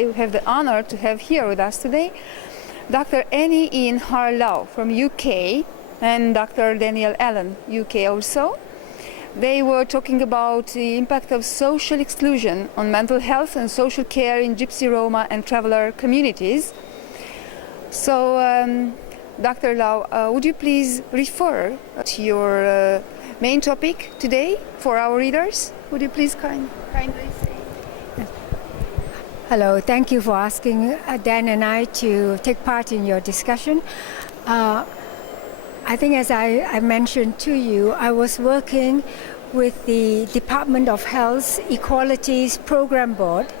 We have the honor to have here with us today Dr. Annie Ian Harlow from UK and Dr. Daniel Allen, UK also. They were talking about the impact of social exclusion on mental health and social care in Gypsy, Roma and traveller communities. So, Dr. Lau, would you please refer to your main topic today for our readers? Would you please kindly say? Hello, thank you for asking Dan and I to take part in your discussion. I think as I mentioned to you, I was working with the Department of Health Equalities Program Board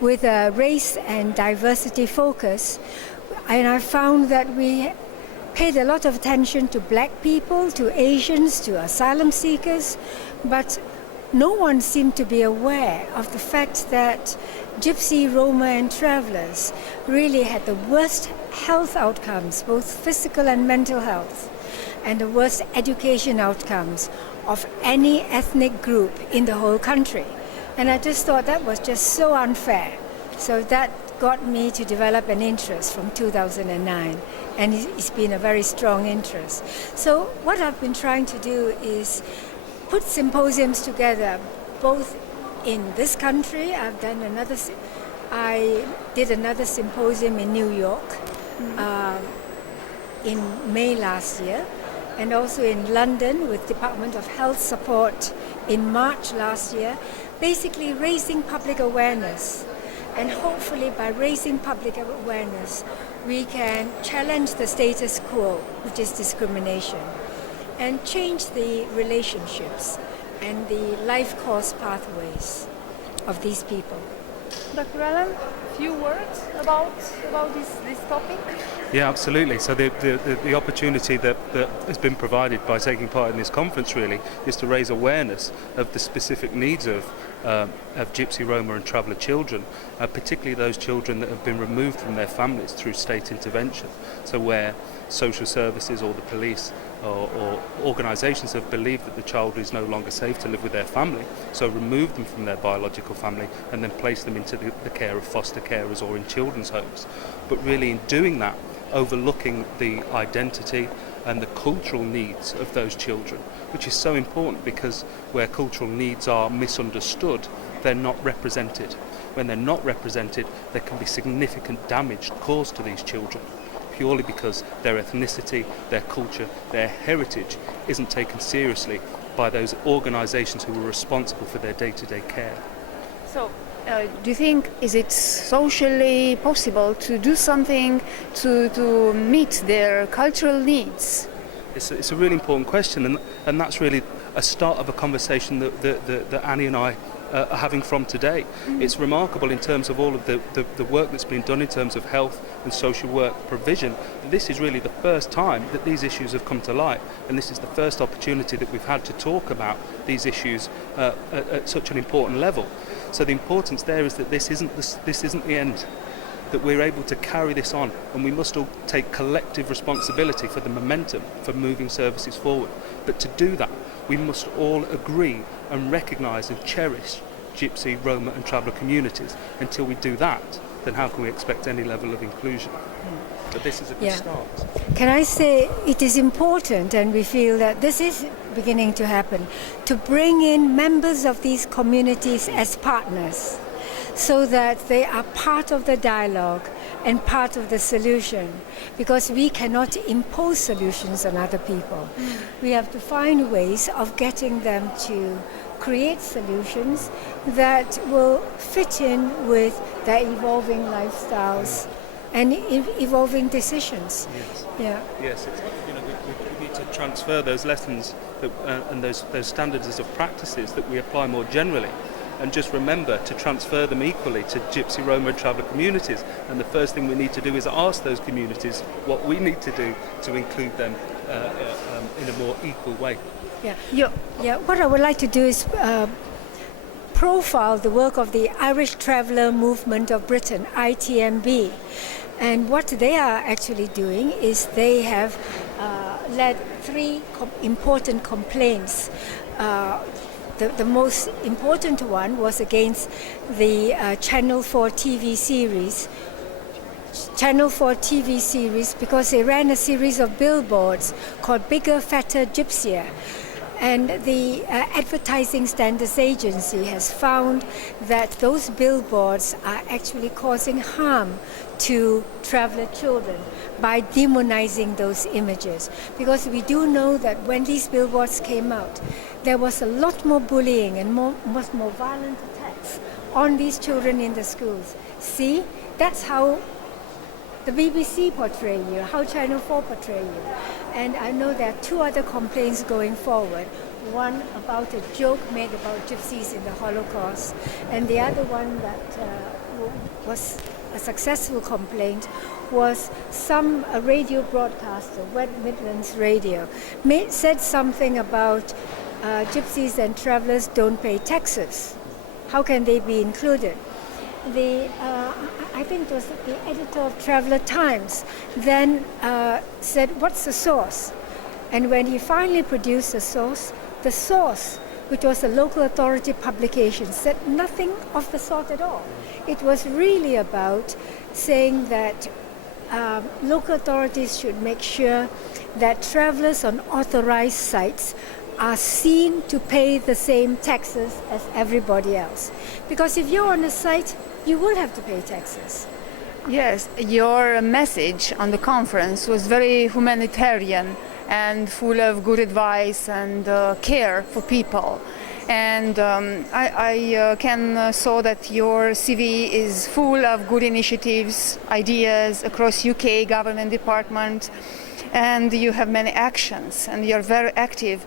with a race and diversity focus, and I found that we paid a lot of attention to black people, to Asians, to asylum seekers, but no one seemed to be aware of the fact that Gypsy, Roma and travellers really had the worst health outcomes, both physical and mental health, and the worst education outcomes of any ethnic group in the whole country. And I just thought that was just so unfair. So that got me to develop an interest from 2009, and it's been a very strong interest. So what I've been trying to do is put symposiums together, both in this country. I did another symposium in New York in May last year, and also in London with Department of Health support in March last year, basically raising public awareness. And hopefully by raising public awareness, we can challenge the status quo, which is discrimination, and change the relationships and the life course pathways of these people. Dr. Allen, a few words about this topic? Yeah, absolutely. So the opportunity that has been provided by taking part in this conference really is to raise awareness of the specific needs of Gypsy, Roma and traveller children, particularly those children that have been removed from their families through state intervention. So where social services or the police or organisations have believed that the child is no longer safe to live with their family, so remove them from their biological family and then place them into the care of foster carers or in children's homes. But really in doing that, overlooking the identity and the cultural needs of those children, which is so important because where cultural needs are misunderstood, they're not represented. When they're not represented, there can be significant damage caused to these children, purely because their ethnicity, their culture, their heritage isn't taken seriously by those organisations who are responsible for their day-to-day care. So, do you think is it socially possible to do something to meet their cultural needs? It's a really important question, and that's really a start of a conversation that Annie and I are having from today. Mm-hmm. It's remarkable in terms of all of the work that's been done in terms of health and social work provision. This is really the first time that these issues have come to light, and this is the first opportunity that we've had to talk about these issues at such an important level. So the importance there is that this isn't the end, that we're able to carry this on, and we must all take collective responsibility for the momentum for moving services forward. But to do that, we must all agree and recognise and cherish Gypsy, Roma and traveller communities. Until we do that, then how can we expect any level of inclusion? But this is a good start. Can I say it is important, and we feel that this is beginning to happen, to bring in members of these communities as partners, so that they are part of the dialogue and part of the solution, because we cannot impose solutions on other people. We have to find ways of getting them to create solutions that will fit in with their evolving lifestyles and evolving decisions. Yes. Yeah. Yes. We need to transfer those lessons and those standards of practices that we apply more generally, and just remember to transfer them equally to Gypsy, Roma and traveller communities. And the first thing we need to do is ask those communities what we need to do to include them in a more equal way. What I would like to do is profile the work of the Irish Traveller Movement of Britain, ITMB. And what they are actually doing is they have led three important complaints the most important one was against the Channel 4 TV series. Channel 4 TV series, because they ran a series of billboards called Bigger, Fatter, Gypsier. And the Advertising Standards Agency has found that those billboards are actually causing harm to traveler children by demonizing those images. Because we do know that when these billboards came out, there was a lot more bullying and much more violent attacks on these children in the schools. See, that's how the BBC portray you, how Channel 4 portray you. And I know there are two other complaints going forward. One about a joke made about gypsies in the Holocaust, and the other one that was a successful complaint was a radio broadcaster, West Midlands Radio, said something about gypsies and travelers don't pay taxes. How can they be included? I think it was the editor of Traveller Times then said, what's the source? And when he finally produced the source, which was a local authority publication, said nothing of the sort at all. It was really about saying that local authorities should make sure that travelers on authorized sites are seen to pay the same taxes as everybody else. Because if you're on a site, you will have to pay taxes. Yes, your message on the conference was very humanitarian and full of good advice and care for people. And I can saw that your CV is full of good initiatives, ideas across UK government department, and you have many actions, and you're very active.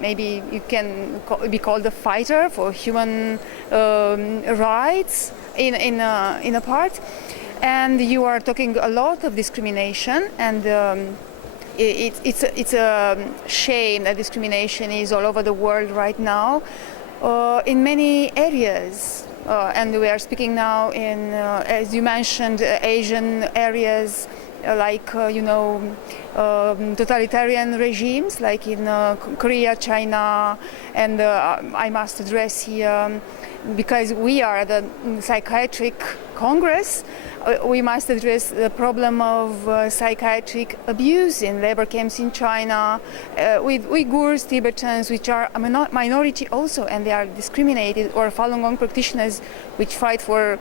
Maybe you can be called a fighter for human rights in a part. And you are talking a lot of discrimination, and it's a shame that discrimination is all over the world right now in many areas. And we are speaking now in, as you mentioned, Asian areas like, totalitarian regimes like in Korea, China, and I must address here, because we are the Psychiatric Congress, we must address the problem of psychiatric abuse in labor camps in China, with Uyghurs, Tibetans, which are a minority also, and they are discriminated, or Falun Gong practitioners, which fight for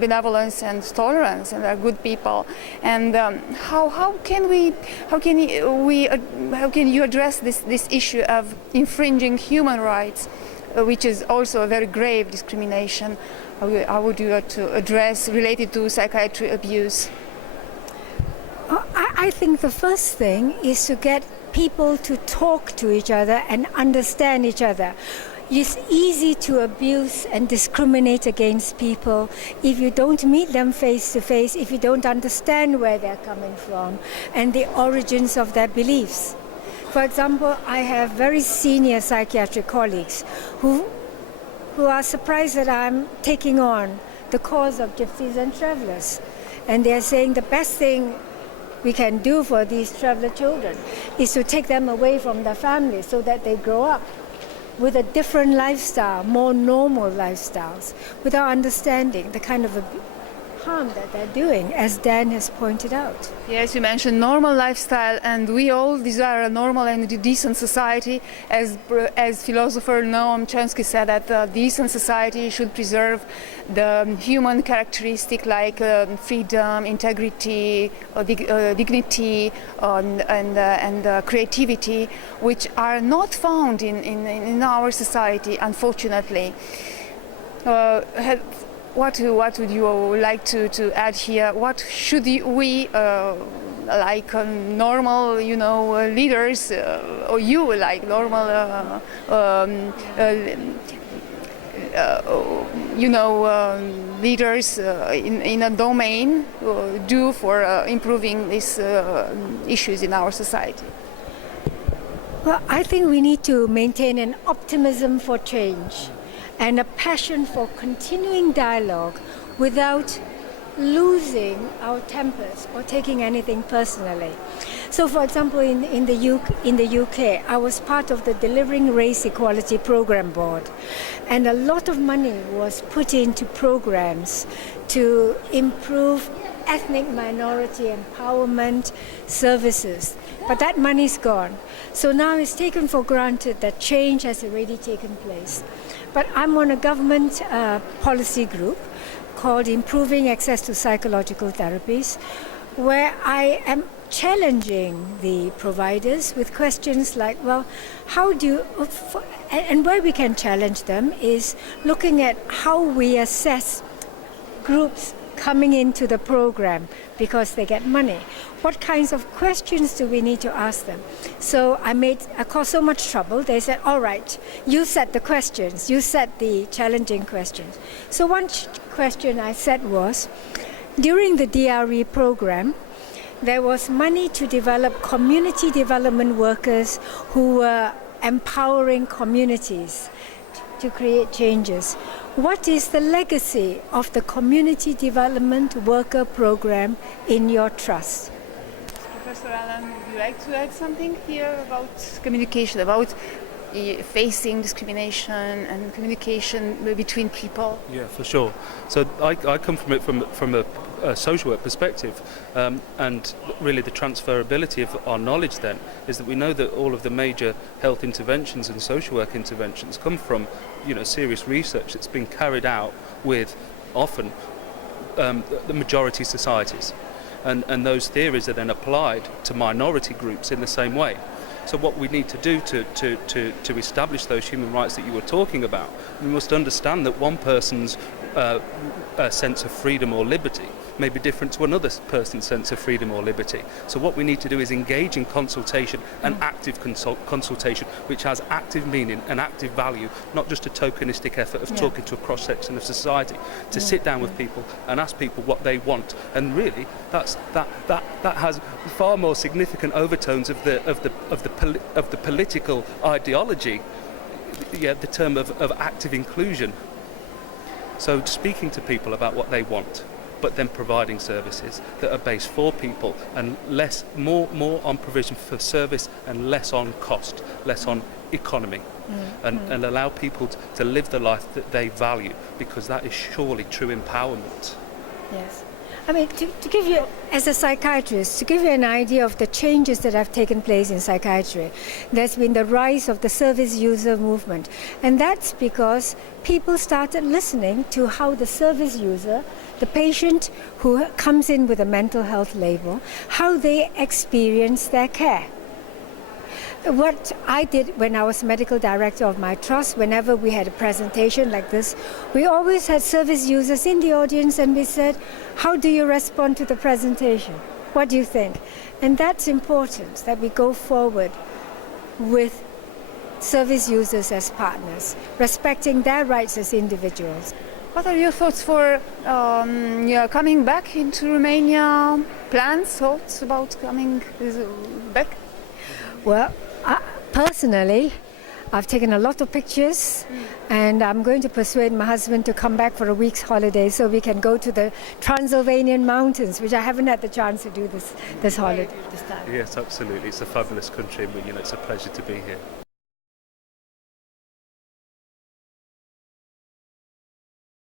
benevolence and tolerance, and are good people. And how can you address this issue of infringing human rights, which is also a very grave discrimination? How would you to address related to psychiatry abuse? I think the first thing is to get people to talk to each other and understand each other. It's easy to abuse and discriminate against people if you don't meet them face to face, if you don't understand where they're coming from and the origins of their beliefs. For example, I have very senior psychiatric colleagues who are surprised that I'm taking on the cause of gypsies and travelers. And they're saying the best thing we can do for these traveler children is to take them away from their families so that they grow up with a different lifestyle, more normal lifestyles, without understanding the kind of harm that they're doing, as Dan has pointed out. Yes, you mentioned normal lifestyle, and we all desire a normal and decent society. As philosopher Noam Chomsky said, that a decent society should preserve the human characteristic like freedom, integrity, dignity, and creativity, which are not found in our society, unfortunately. What would you like to add here? What should we, like normal, leaders, or you like normal, leaders in a domain do for improving these issues in our society? Well, I think we need to maintain an optimism for change and a passion for continuing dialogue without losing our tempers or taking anything personally. So, for example, in the UK, I was part of the Delivering Race Equality Program Board, and a lot of money was put into programs to improve ethnic minority empowerment services. But that money's gone. So now it's taken for granted that change has already taken place. But I'm on a government policy group called Improving Access to Psychological Therapies, where I am challenging the providers with questions like, well, how do you, and where we can challenge them is looking at how we assess groups coming into the program because they get money. What kinds of questions do we need to ask them? So I caused so much trouble. They said, all right, you set the questions, you set the challenging questions. So one question I said was, during the DRE program, there was money to develop community development workers who were empowering communities to create changes. What is the legacy of the Community Development Worker Program in your trust? Professor Allen, would you like to add something here about communication, about facing discrimination and communication between people? Yeah, for sure. So I come from it from a social work perspective, and really the transferability of our knowledge then is that we know that all of the major health interventions and social work interventions come from, serious research that's been carried out with often the majority societies, and those theories are then applied to minority groups in the same way. So what we need to do to establish those human rights that you were talking about, we must understand that one person's sense of freedom or liberty may be different to another person's sense of freedom or liberty. So what we need to do is engage in consultation and active consultation, which has active meaning and active value, not just a tokenistic effort of talking to a cross-section of society, to sit down with people and ask people what they want. And really, that has far more significant overtones of the political ideology, the term of active inclusion. So speaking to people about what they want, but then providing services that are based for people and more on provision for service and less on cost, less on economy, and allow people to live the life that they value, because that is surely true empowerment. Yes. I mean, to give you, as a psychiatrist, to give you an idea of the changes that have taken place in psychiatry, there's been the rise of the service user movement. And that's because people started listening to how the service user, the patient who comes in with a mental health label, how they experience their care. What I did when I was medical director of my trust, whenever we had a presentation like this, we always had service users in the audience, and we said, how do you respond to the presentation? What do you think? And that's important, that we go forward with service users as partners, respecting their rights as individuals. What are your thoughts for coming back into Romania? Plans, thoughts about coming back? Well, personally, I've taken a lot of pictures, and I'm going to persuade my husband to come back for a week's holiday so we can go to the Transylvanian mountains, which I haven't had the chance to do this holiday this time. Yes, absolutely. It's a fabulous country, and it's a pleasure to be here.